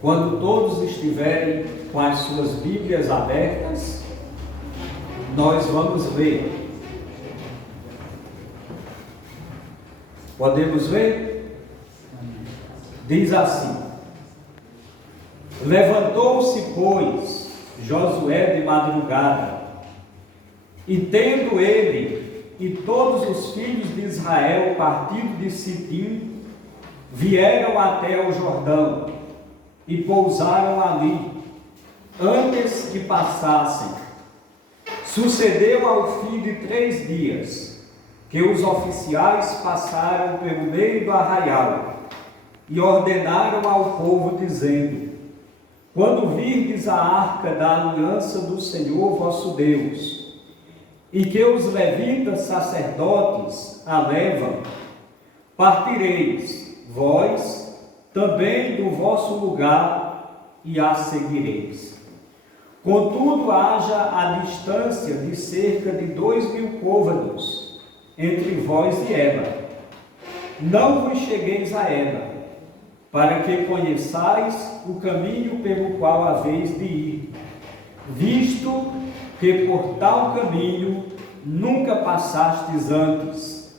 Quando todos estiverem com as suas Bíblias abertas, nós vamos ler. Podemos ver? Diz assim: levantou-se, pois, Josué de madrugada, e tendo ele e todos os filhos de Israel partido de Sitim, vieram até o Jordão e pousaram ali, antes que passassem. Sucedeu ao fim de 3 dias, que os oficiais passaram pelo meio do arraial, e ordenaram ao povo, dizendo: quando virdes a arca da aliança do Senhor vosso Deus, e que os levitas sacerdotes a levam, partireis, vós também do vosso lugar, e a seguireis. Contudo, haja a distância de cerca de 2000 côvados entre vós e ela. Não vos chegueis a ela, para que conheçais o caminho pelo qual haveis de ir, visto que por tal caminho nunca passastes antes.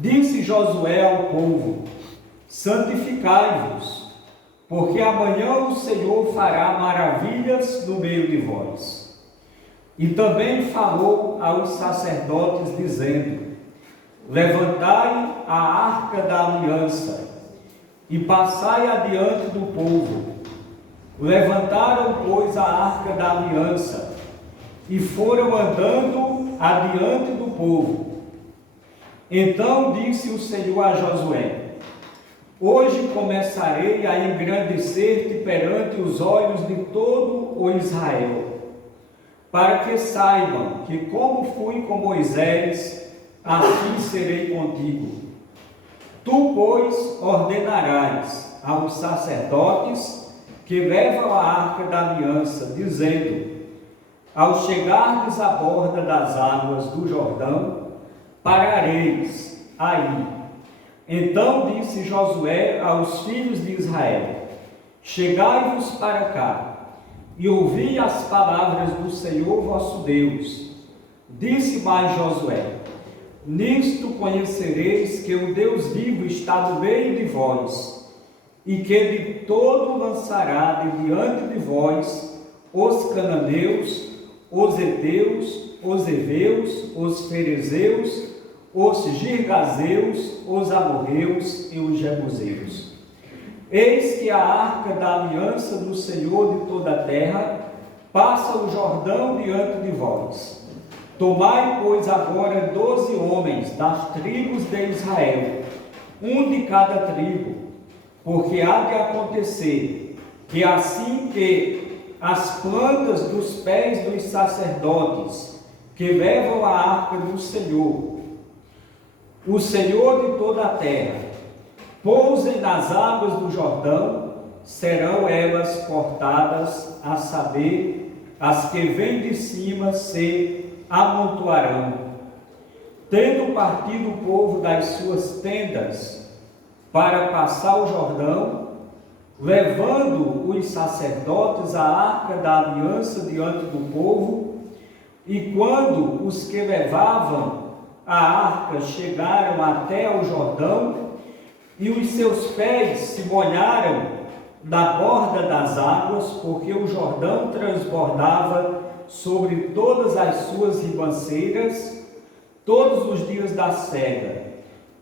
Disse Josué ao povo: santificai-vos, porque amanhã o Senhor fará maravilhas no meio de vós. E também falou aos sacerdotes, dizendo: levantai a arca da aliança, e passai adiante do povo. Levantaram, pois, a arca da aliança, e foram andando adiante do povo. Então disse o Senhor a Josué: hoje começarei a engrandecer-te perante os olhos de todo o Israel, para que saibam que, como fui com Moisés, assim serei contigo. Tu, pois, ordenarás aos sacerdotes que levam a arca da aliança, dizendo: ao chegardes à borda das águas do Jordão, parareis aí. Então disse Josué aos filhos de Israel: chegai-vos para cá, e ouvi as palavras do Senhor vosso Deus. Disse mais Josué: nisto conhecereis que o Deus vivo está no meio de vós, e que de todo lançará de diante de vós os cananeus, os heteus, os heveus, os ferezeus, os girgazeus, os amorreus e os jebuseus. Eis que a arca da aliança do Senhor de toda a terra passa o Jordão diante de vós. Tomai, pois, agora 12 homens das tribos de Israel, um de cada tribo, porque há de acontecer que assim que as plantas dos pés dos sacerdotes que levam a arca do Senhor, o Senhor de toda a terra, pousem nas águas do Jordão, serão elas cortadas, a saber, as que vêm de cima se amontoarão. Tendo partido o povo das suas tendas para passar o Jordão, levando os sacerdotes a arca da aliança diante do povo, e quando os que levavam a arca chegaram até ao Jordão, e os seus pés se molharam da borda das águas, porque o Jordão transbordava sobre todas as suas ribanceiras, todos os dias da cega,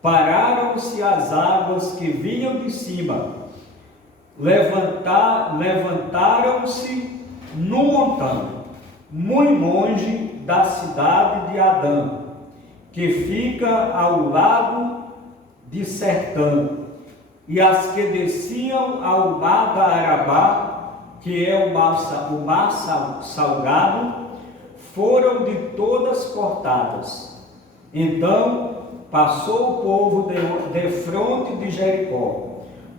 pararam-se as águas que vinham de cima, levantaram-se no montão, muito longe da cidade de Adã, que fica ao lado de Sertã, e as que desciam ao mar da Arabá, que é o mar salgado, foram de todas cortadas. Então passou o povo defronte de Jericó.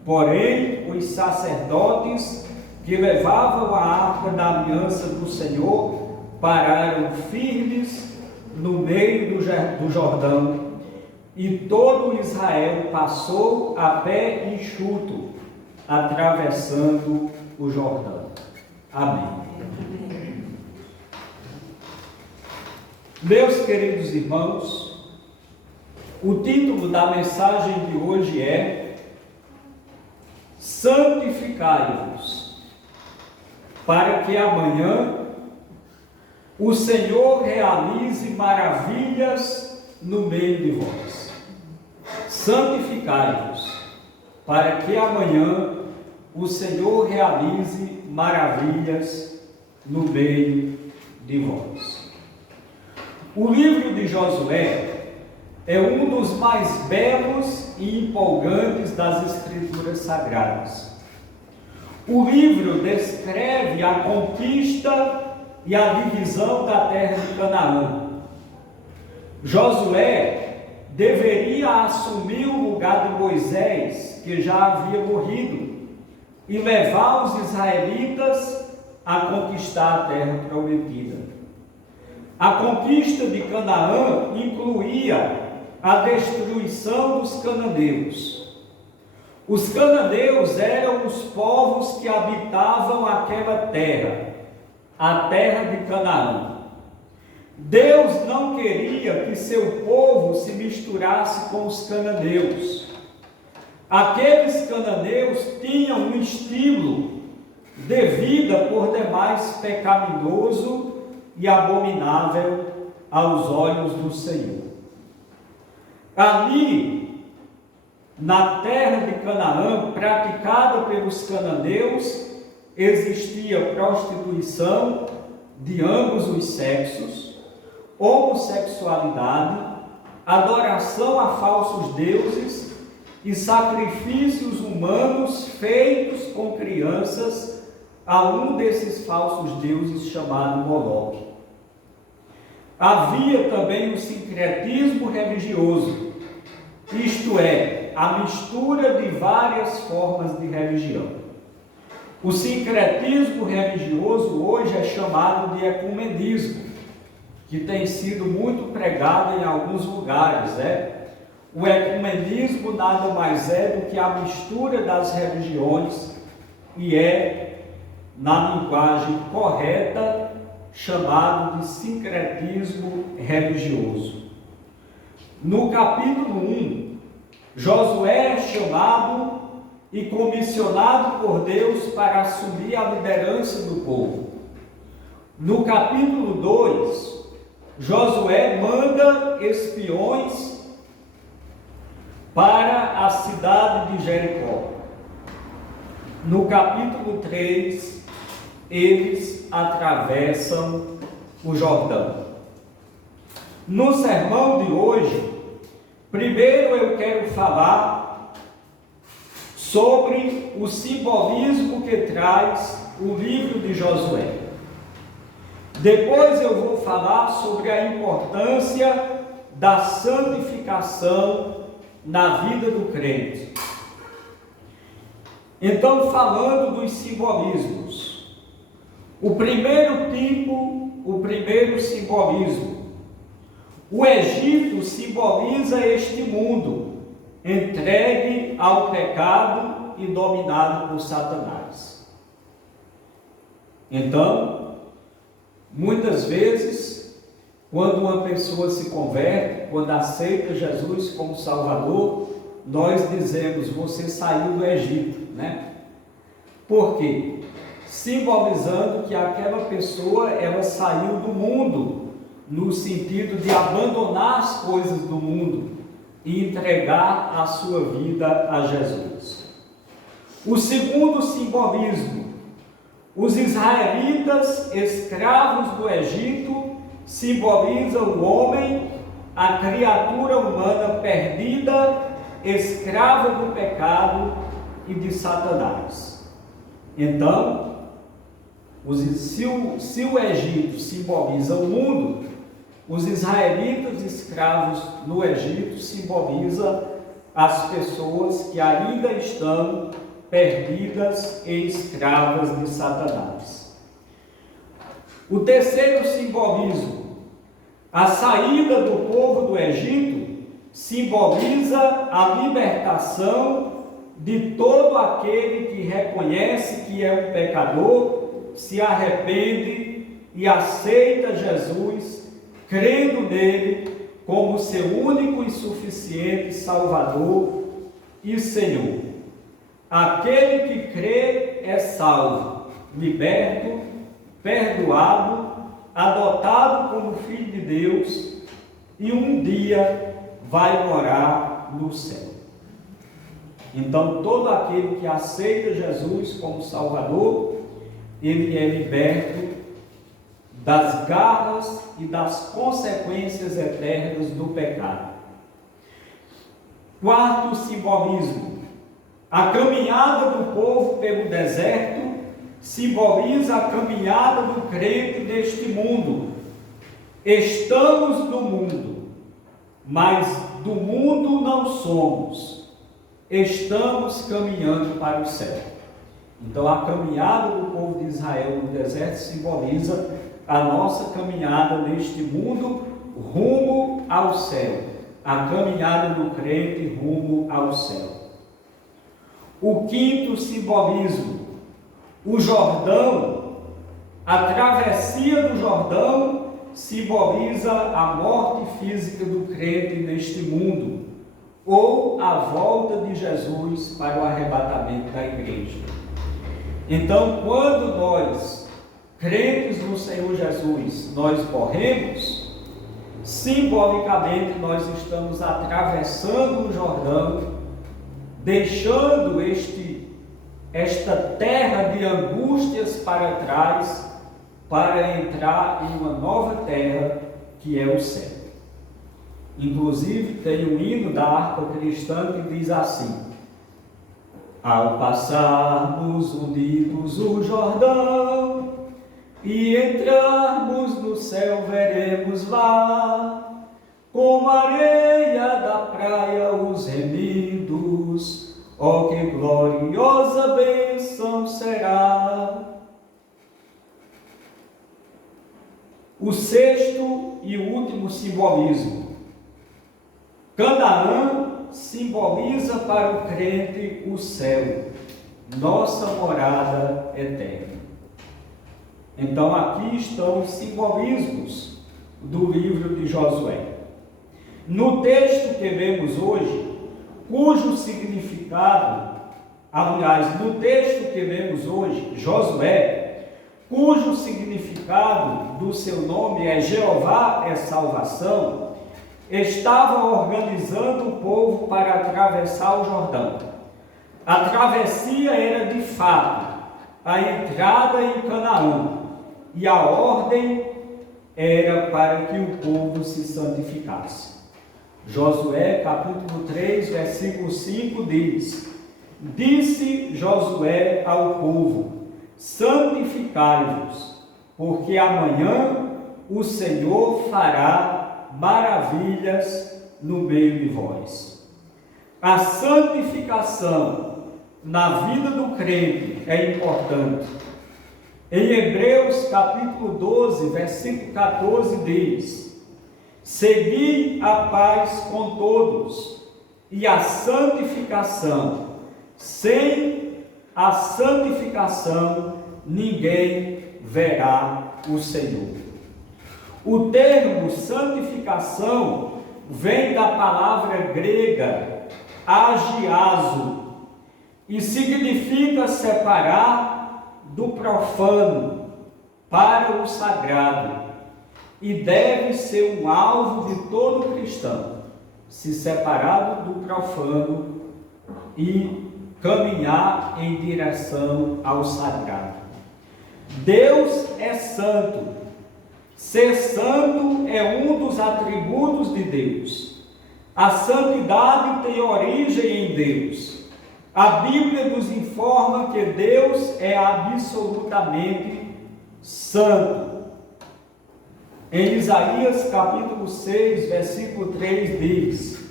Porém, os sacerdotes que levavam a arca da aliança do Senhor pararam firmes no meio do Jordão, e todo Israel passou a pé enxuto, atravessando o Jordão. Amém. Meus queridos irmãos, o título da mensagem de hoje é Santificai-vos, para que amanhã o Senhor realize maravilhas no meio de vós. Santificai-vos, para que amanhã o Senhor realize maravilhas no meio de vós. O livro de Josué é um dos mais belos e empolgantes das Escrituras Sagradas. O livro descreve a conquista e a divisão da terra de Canaã. Josué deveria assumir o lugar de Moisés, que já havia morrido, e levar os israelitas a conquistar a terra prometida. A conquista de Canaã incluía a destruição dos cananeus. Os cananeus eram os povos que habitavam aquela terra, a terra de Canaã. Deus não queria que seu povo se misturasse com os cananeus. Aqueles cananeus tinham um estilo de vida por demais pecaminoso e abominável aos olhos do Senhor. Ali, na terra de Canaã, praticada pelos cananeus, existia prostituição de ambos os sexos, homossexualidade, adoração a falsos deuses e sacrifícios humanos feitos com crianças a um desses falsos deuses chamado Moloque. Havia também o sincretismo religioso, isto é, a mistura de várias formas de religião. O sincretismo religioso hoje é chamado de ecumenismo, que tem sido muito pregado em alguns lugares, O ecumenismo nada mais é do que a mistura das religiões e é, na linguagem correta, chamado de sincretismo religioso. No capítulo 1, Josué é chamado e comissionado por Deus para assumir a liderança do povo. No capítulo 2, Josué manda espiões para a cidade de Jericó. No capítulo 3, eles atravessam o Jordão. No sermão de hoje, primeiro eu quero falar sobre o simbolismo que traz o livro de Josué. Depois eu vou falar sobre a importância da santificação na vida do crente. Então, falando dos simbolismos, o primeiro tipo, o primeiro simbolismo, o Egito simboliza este mundo entregue ao pecado e dominado por Satanás. Então, muitas vezes, quando uma pessoa se converte, quando aceita Jesus como Salvador, nós dizemos, você saiu do Egito, Por quê? Simbolizando que aquela pessoa, ela saiu do mundo, no sentido de abandonar as coisas do mundo e entregar a sua vida a Jesus. O segundo simbolismo, os israelitas escravos do Egito simbolizam o homem, a criatura humana perdida, escrava do pecado e de Satanás. Então, se o Egito simboliza o mundo, os israelitas escravos no Egito simbolizam as pessoas que ainda estão perdidas e escravas de Satanás. O terceiro simbolismo, a saída do povo do Egito, simboliza a libertação de todo aquele que reconhece que é um pecador, se arrepende e aceita Jesus, crendo nele como seu único e suficiente Salvador e Senhor. Aquele que crê é salvo, liberto, perdoado, adotado como filho de Deus e um dia vai morar no céu. Então, todo aquele que aceita Jesus como Salvador, ele é liberto das garras e das consequências eternas do pecado. Quarto simbolismo: a caminhada do povo pelo deserto simboliza a caminhada do crente neste mundo. Estamos no mundo, mas do mundo não somos. Estamos caminhando para o céu. Então, a caminhada do povo de Israel no deserto simboliza a nossa caminhada neste mundo rumo ao céu. A caminhada do crente rumo ao céu. O quinto simbolismo: o Jordão, a travessia do Jordão simboliza a morte física do crente neste mundo, ou a volta de Jesus para o arrebatamento da igreja. Então, quando nós, crentes no Senhor Jesus, nós morremos, simbolicamente nós estamos atravessando o Jordão, deixando esta terra de angústias para trás, para entrar em uma nova terra que é o céu. Inclusive tem um hino da harpa cristã que diz assim: ao passarmos unidos o Jordão e entrarmos no céu, veremos lá, como a areia da praia os remidos, ó que gloriosa bênção será. O sexto e último simbolismo: Canaã simboliza para o crente o céu, nossa morada eterna. Então aqui estão os simbolismos do livro de Josué. No texto que vemos hoje, cujo significado, aliás, no texto que vemos hoje, Josué, cujo significado do seu nome é Jeová é salvação, estava organizando o povo para atravessar o Jordão. A travessia era de fato a entrada em Canaã, e a ordem era para que o povo se santificasse. Josué capítulo 3, versículo 5 diz: disse Josué ao povo: santificai-vos, porque amanhã o Senhor fará maravilhas no meio de vós. A santificação na vida do crente é importante. Em Hebreus capítulo 12, versículo 14 diz: segui a paz com todos e a santificação. Sem a santificação ninguém verá o Senhor. O termo santificação vem da palavra grega agiazo e significa separar do profano para o sagrado, e deve ser um alvo de todo cristão, se separar do profano e caminhar em direção ao sagrado. Deus é santo. Ser santo é um dos atributos de Deus. A santidade tem origem em Deus. A Bíblia nos informa que Deus é absolutamente santo. Em Isaías capítulo 6, versículo 3 diz: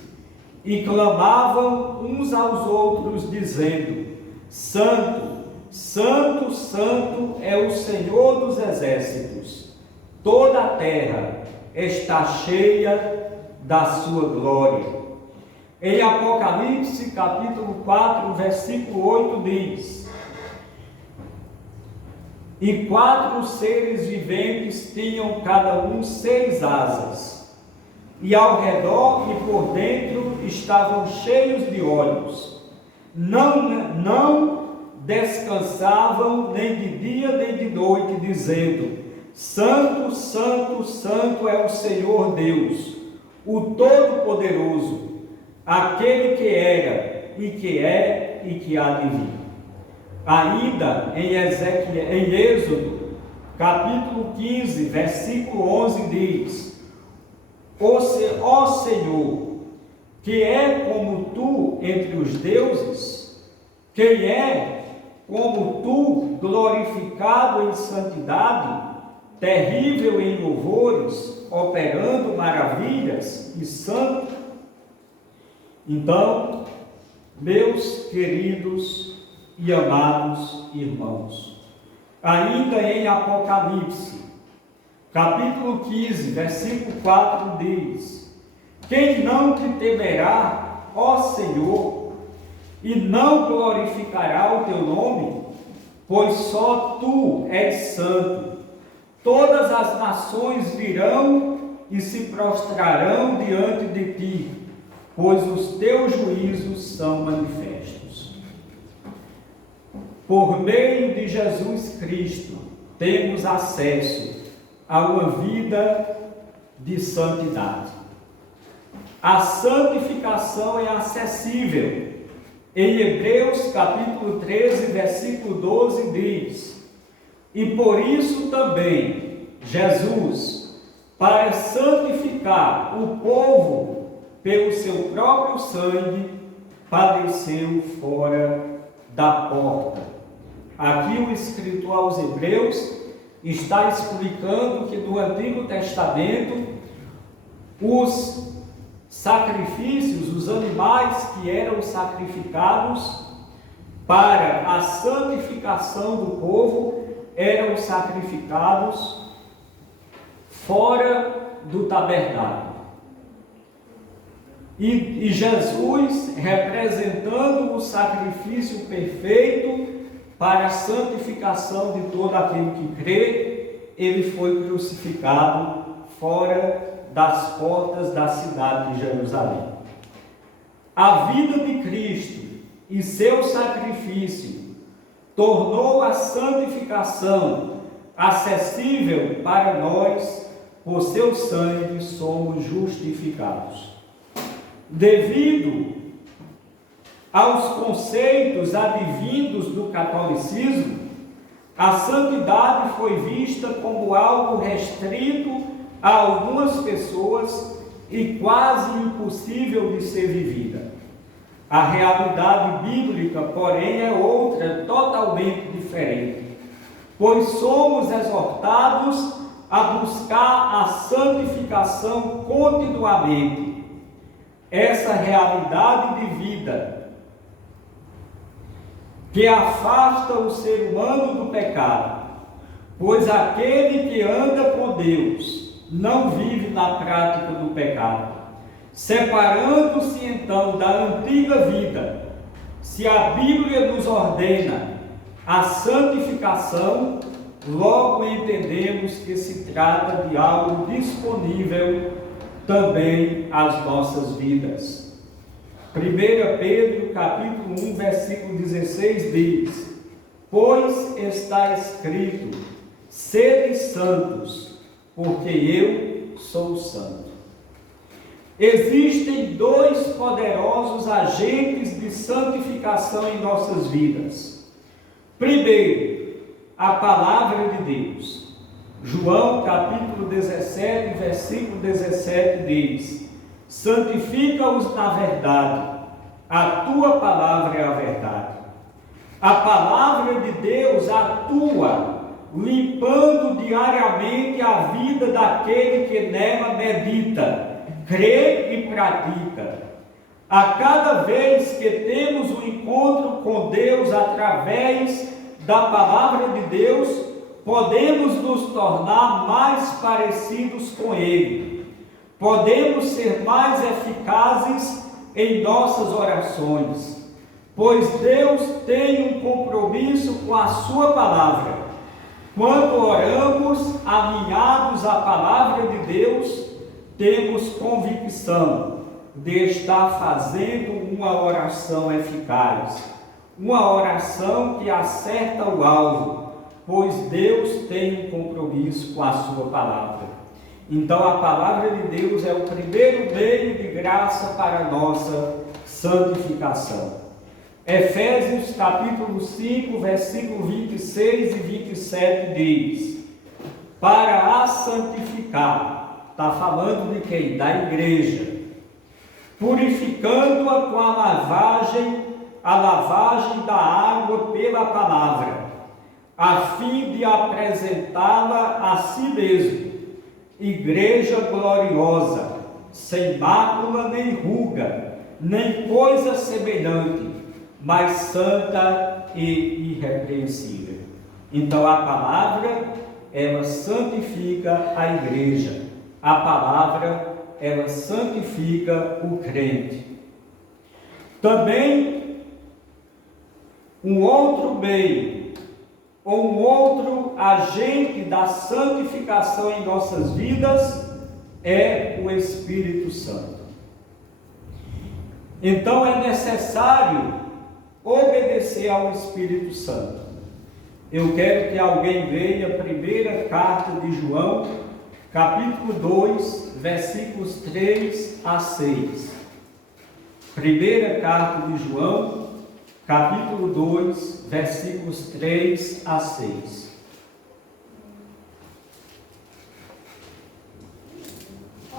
e clamavam uns aos outros, dizendo: Santo, Santo, Santo é o Senhor dos exércitos. Toda a terra está cheia da sua glória. Em Apocalipse, capítulo 4, versículo 8, diz: E 4 seres viventes tinham cada um 6 asas, e ao redor e por dentro estavam cheios de olhos. Não descansavam nem de dia nem de noite, dizendo: Santo, Santo, Santo é o Senhor Deus, o Todo-Poderoso, aquele que era, e que é, e que há de vir. Ainda em Êxodo, capítulo 15, versículo 11, diz: Ó Senhor, que é como tu entre os deuses, quem é como tu, glorificado em santidade, terrível em louvores, operando maravilhas e santo. Então, meus queridos e amados irmãos, ainda em Apocalipse, capítulo 15, versículo 4 diz: Quem não te temerá, ó Senhor, e não glorificará o teu nome, pois só tu és santo. Todas as nações virão e se prostrarão diante de ti, pois os teus juízos são manifestos. Por meio de Jesus Cristo, temos acesso a uma vida de santidade. A santificação é acessível. Em Hebreus capítulo 13, versículo 12 diz: E por isso também Jesus, para santificar o povo pelo seu próprio sangue, padeceu fora da porta. Aqui o escritor aos Hebreus está explicando que no Antigo Testamento os sacrifícios, os animais que eram sacrificados para a santificação do povo, eram sacrificados fora do tabernáculo. E Jesus, representando o sacrifício perfeito para a santificação de todo aquele que crê, ele foi crucificado fora das portas da cidade de Jerusalém. A vida de Cristo e seu sacrifício tornou a santificação acessível para nós. Por seu sangue somos justificados. Devido aos conceitos advindos do catolicismo, a santidade foi vista como algo restrito a algumas pessoas e quase impossível de ser vivida. A realidade bíblica, porém, é outra, totalmente diferente, pois somos exortados a buscar a santificação continuamente. Essa realidade de vida que afasta o ser humano do pecado, pois aquele que anda com Deus não vive na prática do pecado. Separando-se então da antiga vida, se a Bíblia nos ordena a santificação, logo entendemos que se trata de algo disponível também às nossas vidas. 1 Pedro capítulo 1, versículo 16 diz: Pois está escrito: Sede santos, porque eu sou santo. Existem 2 poderosos agentes de santificação em nossas vidas. Primeiro, a palavra de Deus. João capítulo 17, versículo 17 diz: Santifica-os na verdade, a tua palavra é a verdade. A palavra de Deus atua, limpando diariamente a vida daquele que nela medita, crê e pratica. A cada vez que temos um encontro com Deus através da palavra de Deus, podemos nos tornar mais parecidos com Ele. Podemos ser mais eficazes em nossas orações, pois Deus tem um compromisso com a sua palavra. Quando oramos alinhados à palavra de Deus, temos convicção de estar fazendo uma oração eficaz, uma oração que acerta o alvo, pois Deus tem um compromisso com a sua palavra. Então a palavra de Deus é o primeiro meio de graça para a nossa santificação. Efésios capítulo 5, versículo 26 e 27 diz: para a santificar, está falando de quem? Da igreja, purificando-a com a lavagem da água pela palavra, a fim de apresentá-la a si mesmo, igreja gloriosa, sem mácula nem ruga, nem coisa semelhante, mas santa e irrepreensível. Então a palavra, ela santifica a igreja. A palavra, ela santifica o crente. Também, um outro meio, ou um outro agente da santificação em nossas vidas é o Espírito Santo. Então é necessário obedecer ao Espírito Santo. Eu quero que alguém leia a primeira carta de João, capítulo 2, versículos 3 a 6. Primeira carta de João, capítulo 2, versículos 3 a 6.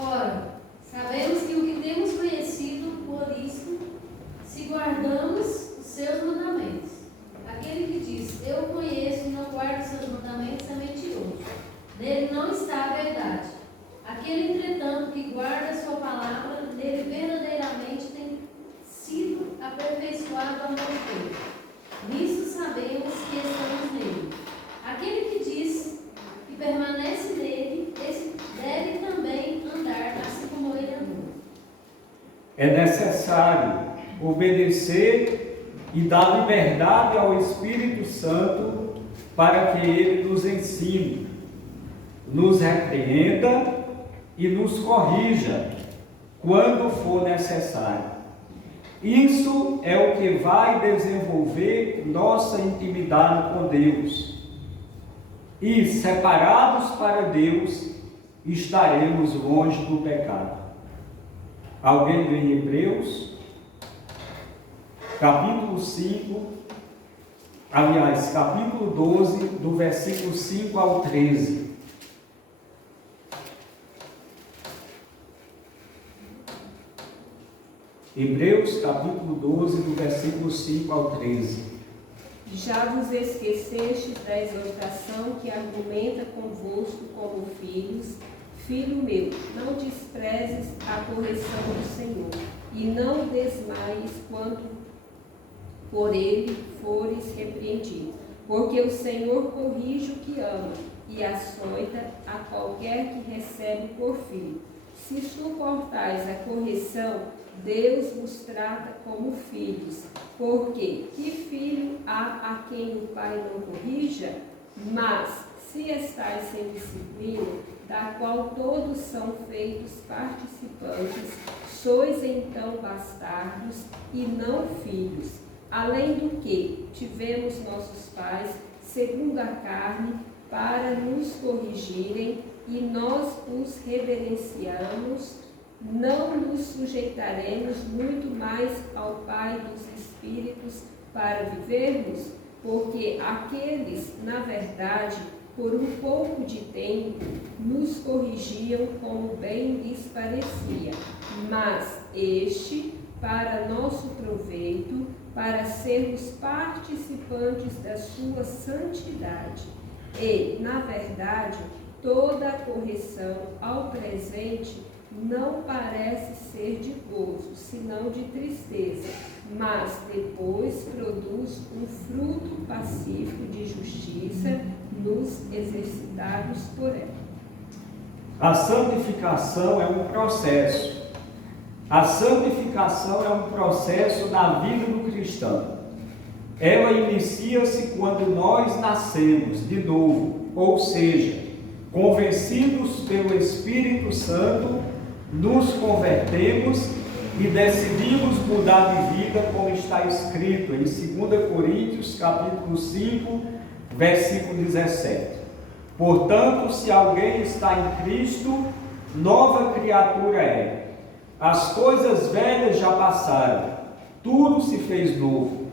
Ora, sabemos que o que temos conhecido, por isso, se guardamos os seus mandamentos. Aquele que diz, eu conheço e não guarda os seus mandamentos, é mentiroso. Nele não está a verdade. Aquele, entretanto, que guarda a sua palavra, nele verdadeiramente tem sido aperfeiçoado o amor dele. Nisso sabemos que estamos nele. Aquele que diz que permanece nele, esse deve também andar assim como ele andou. É necessário obedecer e dar liberdade ao Espírito Santo para que ele nos ensine, nos repreenda e nos corrija quando for necessário. Isso é o que vai desenvolver nossa intimidade com Deus. E, separados para Deus, estaremos longe do pecado. Alguém lê em Hebreus, capítulo 5, aliás, capítulo 12, do versículo 5 ao 13. Hebreus, capítulo 12, do versículo 5 ao 13. Já vos esquecestes da exortação que argumenta convosco como filhos. Filho meu, não desprezes a correção do Senhor, e não desmaies quando por ele fores repreendido. Porque o Senhor corrige o que ama, e açoita a qualquer que recebe por filho. Se suportais a correção, Deus vos trata como filhos. Porque que filho há a quem o pai não corrija? Mas, se estáis sem disciplina, da qual todos são feitos participantes, sois então bastardos e não filhos. Além do que, tivemos nossos pais, segundo a carne, para nos corrigirem, e nós os reverenciamos, não nos sujeitaremos muito mais ao Pai dos Espíritos para vivermos? Porque aqueles, na verdade, por um pouco de tempo, nos corrigiam como bem lhes parecia, mas este, para nosso proveito, para sermos participantes da sua santidade. E, na verdade, toda a correção ao presente não parece ser de gozo, senão de tristeza, mas depois produz um fruto pacífico de justiça nos exercitados por ela. A santificação é um processo A santificação é um processo na vida do cristão. Ela inicia-se quando nós nascemos de novo, ou seja, convencidos pelo Espírito Santo, nos convertemos e decidimos mudar de vida, como está escrito em 2 Coríntios, capítulo 5, versículo 17. Portanto, se alguém está em Cristo, nova criatura é. As coisas velhas já passaram, tudo se fez novo.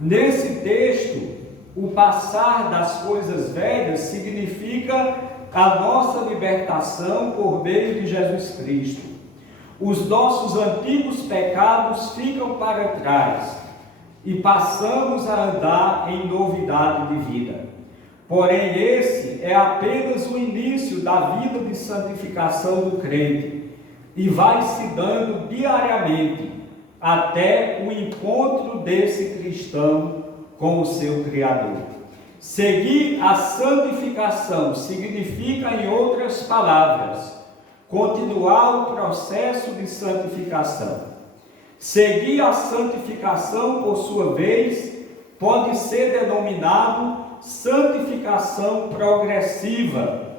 Nesse texto, o passar das coisas velhas significa a nossa libertação por meio de Jesus Cristo. Os nossos antigos pecados ficam para trás e passamos a andar em novidade de vida. Porém, esse é apenas o início da vida de santificação do crente e vai se dando diariamente até o encontro desse cristão com o seu Criador. Seguir a santificação significa, em outras palavras, continuar o processo de santificação. Seguir a santificação, por sua vez, pode ser denominado santificação progressiva,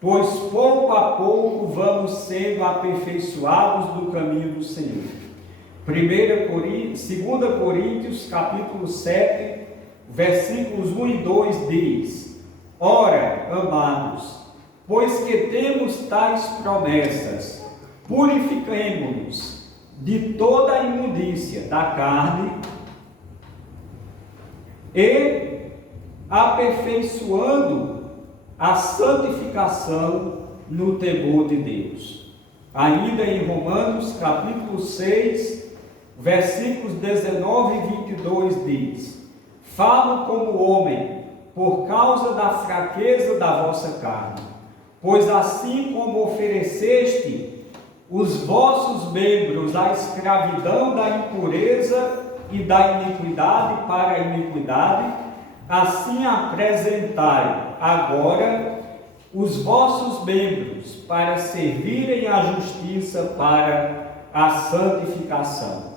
pois pouco a pouco vamos sendo aperfeiçoados no caminho do Senhor. 2 Coríntios, capítulo 7, versículos 1 e 2 diz: Ora, amados, pois que temos tais promessas, purifiquemo-nos de toda a imundícia da carne e aperfeiçoando a santificação no temor de Deus. Ainda em Romanos, capítulo 6, versículos 19 e 22 diz: Falo como homem, por causa da fraqueza da vossa carne, pois assim como ofereceste os vossos membros à escravidão da impureza e da iniquidade para a iniquidade, assim apresentai agora os vossos membros para servirem à justiça para a santificação.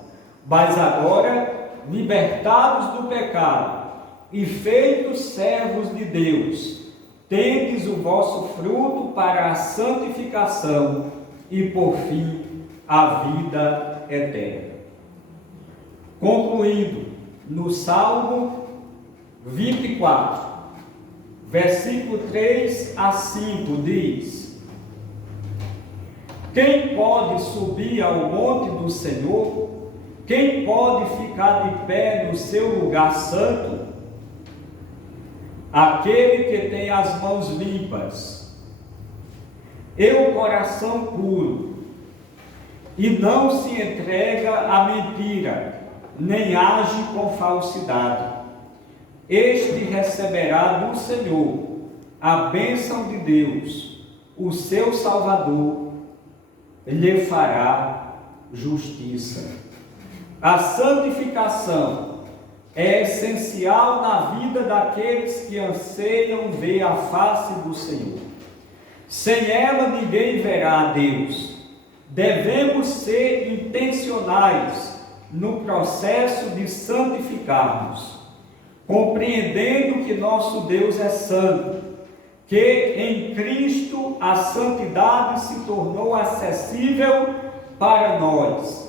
Mas agora, libertados do pecado e feitos servos de Deus, tendes o vosso fruto para a santificação e, por fim, a vida eterna. Concluindo, no Salmo 24, versículo 3 a 5 diz: Quem pode subir ao monte do Senhor? Quem pode ficar de pé no seu lugar santo? Aquele que tem as mãos limpas e o coração puro, e não se entrega à mentira, nem age com falsidade. Este receberá do Senhor a bênção de Deus, o seu Salvador, lhe fará justiça. A santificação é essencial na vida daqueles que anseiam ver a face do Senhor. Sem ela ninguém verá a Deus. Devemos ser intencionais no processo de santificarmos, compreendendo que nosso Deus é santo, que em Cristo a santidade se tornou acessível para nós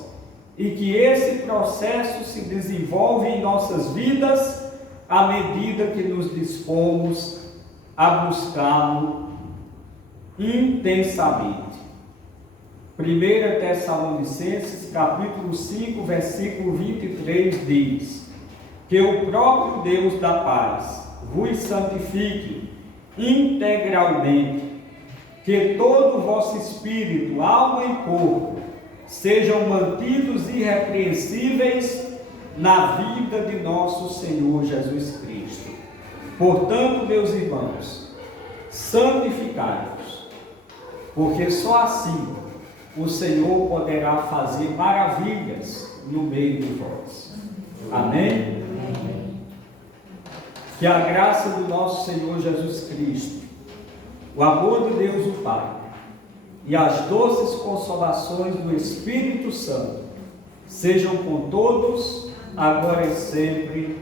e que esse processo se desenvolve em nossas vidas à medida que nos dispomos a buscá-lo intensamente. 1 Tessalonicenses, capítulo 5, versículo 23 diz: Que o próprio Deus da paz vos santifique integralmente, que todo o vosso espírito, alma e corpo sejam mantidos irrepreensíveis na vida de nosso Senhor Jesus Cristo. Portanto, meus irmãos, santificai-vos, porque só assim o Senhor poderá fazer maravilhas no meio de vós. Amém? Que a graça do nosso Senhor Jesus Cristo, o amor de Deus o Pai e as doces consolações do Espírito Santo sejam com todos, agora e sempre.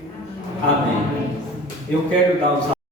Amém. Eu quero dar os